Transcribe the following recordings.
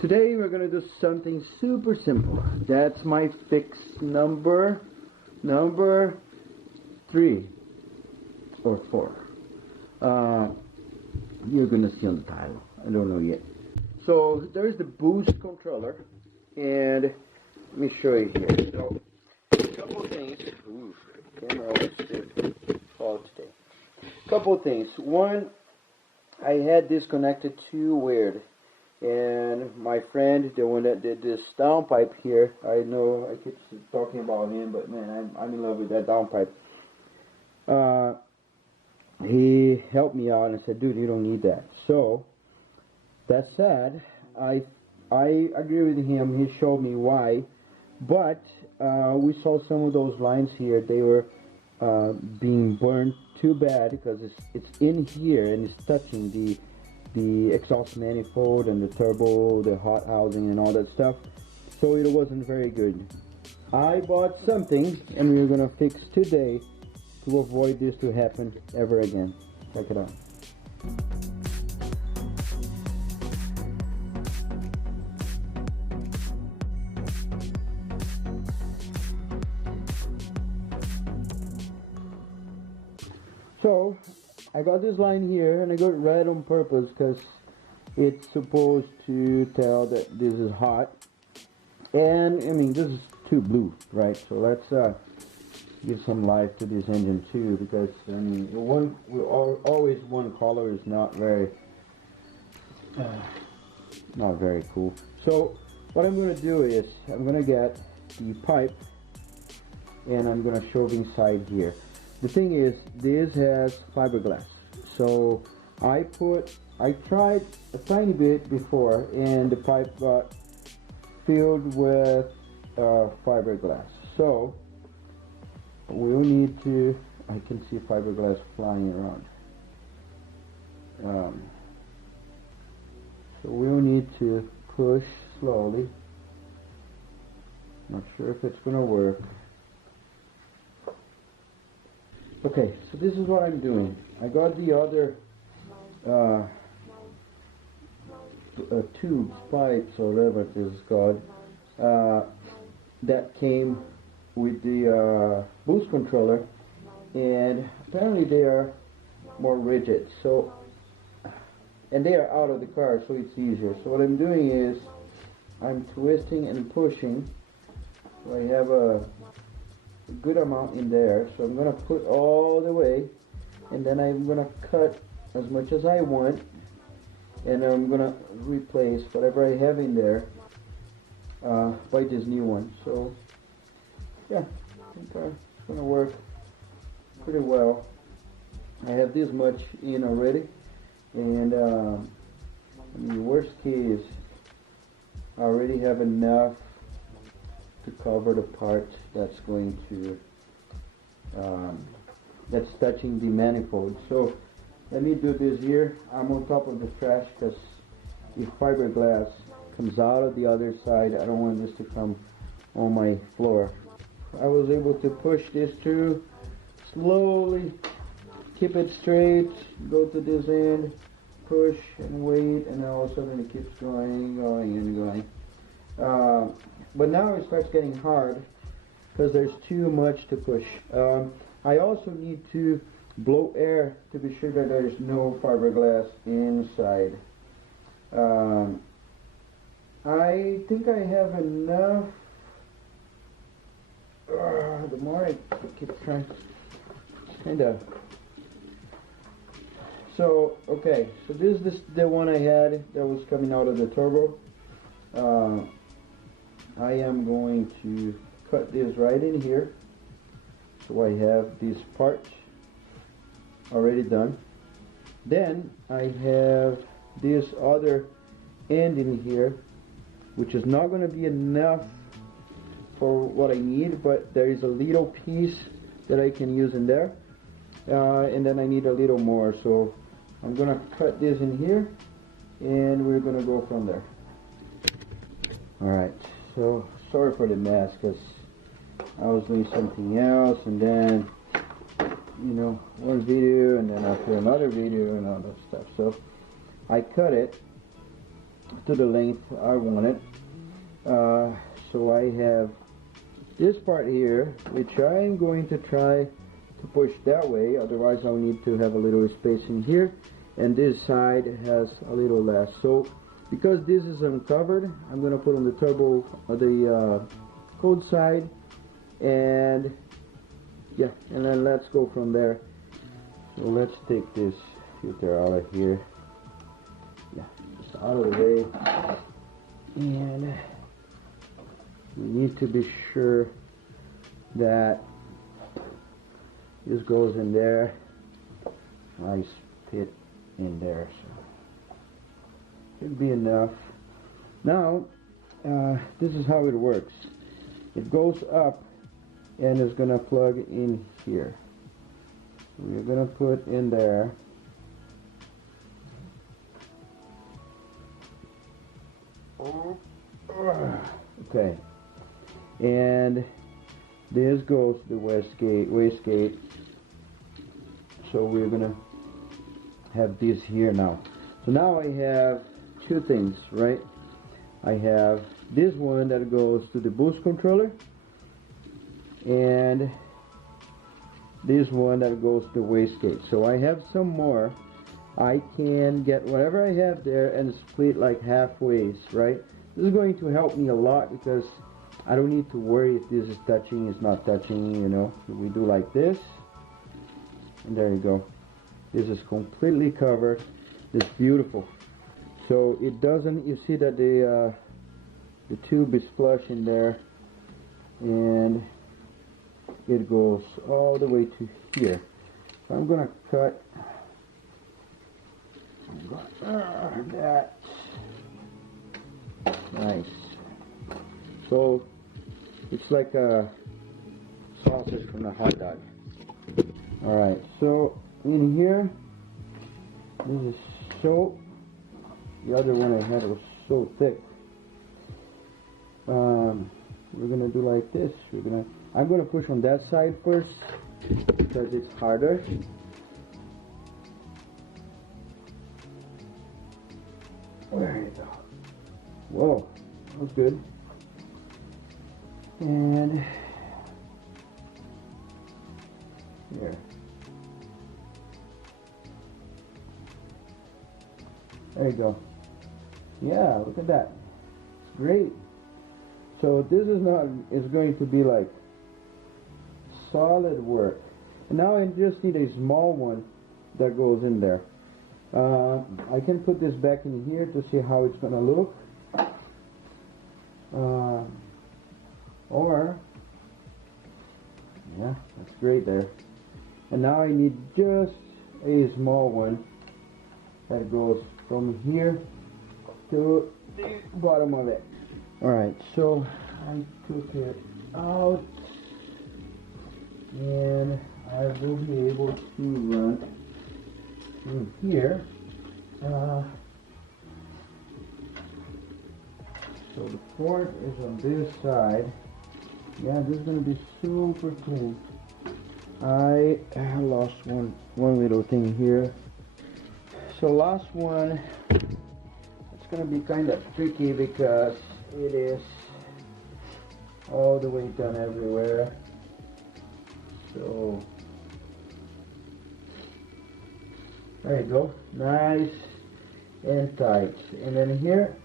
Today we're going to do something super simple. That's my fix number 3 or 4. You're going to see on the title. I don't know yet. So there's the boost controller, and let me show you here. So a couple things. Ooh, camera always fall today. Couple things. One, I had this connected too weird. And my friend, the one that did this downpipe here, I know I keep talking about him, but man, I'm in love with that downpipe. He helped me out and said, dude, you don't need that. So, that said, I agree with him. He showed me why. But we saw some of those lines here. They were being burned too bad because it's in here and it's touching the exhaust manifold and the turbo, the hot housing and all that stuff. So it wasn't very good. I bought something and we're gonna fix today to avoid this to happen ever again. Check it out. So I got this line here, and I got red on purpose because it's supposed to tell that this is hot. And I mean, this is too blue, right? So let's give some life to this engine too, because I mean, always one color is not very cool. So what I'm going to do is I'm going to get the pipe, and I'm going to shove inside here. The thing is, this has fiberglass, so I tried a tiny bit before, and the pipe got filled with fiberglass. So we'll need to, I can see fiberglass flying around. So we'll need to push slowly. Not sure if it's gonna work. Okay, so this is what I'm doing. I got the other tubes, pipes, or whatever it is called, that came with the boost controller, and apparently they are more rigid. So, and they are out of the car, so it's easier. So what I'm doing is I'm twisting and pushing. So I have a good amount in there, so I'm gonna put all the way, and then I'm gonna cut as much as I want, and I'm gonna replace whatever I have in there by this new one. So yeah, I think it's gonna work pretty well. I have this much in already, and I mean, worst case, I already have enough to cover the part that's going to that's touching the manifold. So let me do this here. I'm on top of the trash because if fiberglass comes out of the other side, I don't want this to come on my floor. I was able to push this through slowly, keep it straight, go to this end, push and wait, and then all of a sudden it keeps going and going. But now it starts getting hard because there's too much to push. I also need to blow air to be sure that there's no fiberglass inside. I think I have enough. The more I keep trying, kind of. So okay, so this is the one I had that was coming out of the turbo. I am going to cut this right in here, so I have this part already done. Then I have this other end in here, which is not going to be enough for what I need, but there is a little piece that I can use in there, and then I need a little more, so I'm going to cut this in here, and we're going to go from there. Alright, so sorry for the mess, because I was doing something else, and then, you know, one video, and then after another video, and all that stuff. So I cut it, to the length I want it. So I have this part here, which I am going to try to push that way, otherwise I'll need to have a little space in here, and this side has a little less. So because this is uncovered, I'm going to put on the turbo, the cold side, and yeah, and then let's go from there. So let's take this filter out of here. Yeah, it's out of the way, and we need to be sure that this goes in there. Nice pit in there, so should be enough. Now this is how it works. It goes up and it's gonna plug in here. We're gonna put in there. Okay, and this goes to the wastegate. So we're gonna have this here now. So now I have two things, right? I have this one that goes to the boost controller, and this one that goes to the wastegate. So I have some more. I can get whatever I have there and split like halfways, right? This is going to help me a lot because I don't need to worry if this is touching, it's not touching, you know. We do like this, and there you go. This is completely covered. It's beautiful. So it doesn't, you see that the tube is flush in there, and it goes all the way to here. So I'm gonna cut that. Nice. So it's like a sausage from a hot dog. Alright, so in here, this is so, the other one I had was so thick. We're gonna do like this. I'm gonna push on that side first because it's harder. There you go. Whoa, that was good. And here. There you go. Yeah, look at that. It's great. So this is going to be like solid work. And now I just need a small one that goes in there. I can put this back in here to see how it's gonna look. Or yeah, that's great there. And now I need just a small one that goes from here to the bottom of it. Alright, so I took it out, and I will be able to run in here. So the port is on this side. Yeah, this is going to be super clean. I lost one little thing here. So last one, it's going to be kind of tricky because it is all the way done everywhere. So there you go, nice and tight. And then here,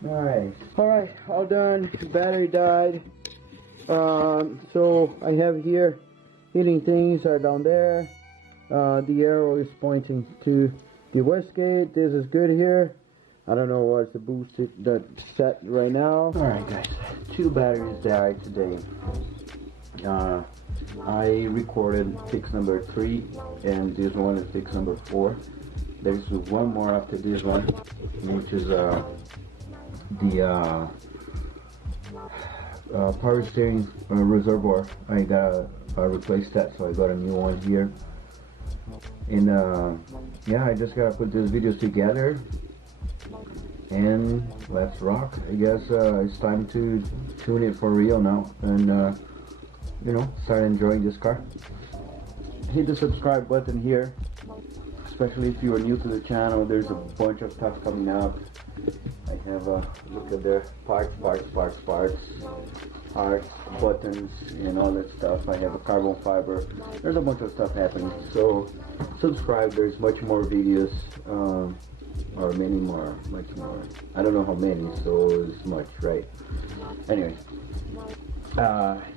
nice. Alright, all done. Battery died. So I have here heating things are down there. The arrow is pointing to the wastegate. This is good here. I don't know what's the boost that's set right now. Alright guys, 2 batteries died today. I recorded fix number 3, and this one is fix number 4. There's one more after this one, which is the power steering reservoir. I gotta replace that, so I got a new one here. And yeah, I just gotta put these videos together, and let's rock. I guess it's time to tune it for real now, and you know, start enjoying this car. Hit the subscribe button here especially if you are new to the channel. There's a bunch of stuff coming up. I have a look at the parts, hearts, buttons, and all that stuff. I have a carbon fiber. There's a bunch of stuff happening. So subscribe. There's much more videos, or many more, much more. I don't know how many, so it's much, right? Anyway,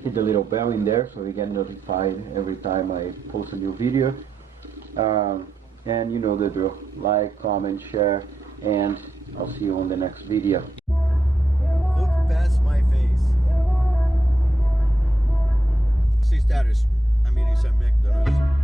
hit the little bell in there so you get notified every time I post a new video. And you know the drill. Like, comment, share, and I'll see you on the next video. Look past my face. Si status, I'm eating some McDonald's.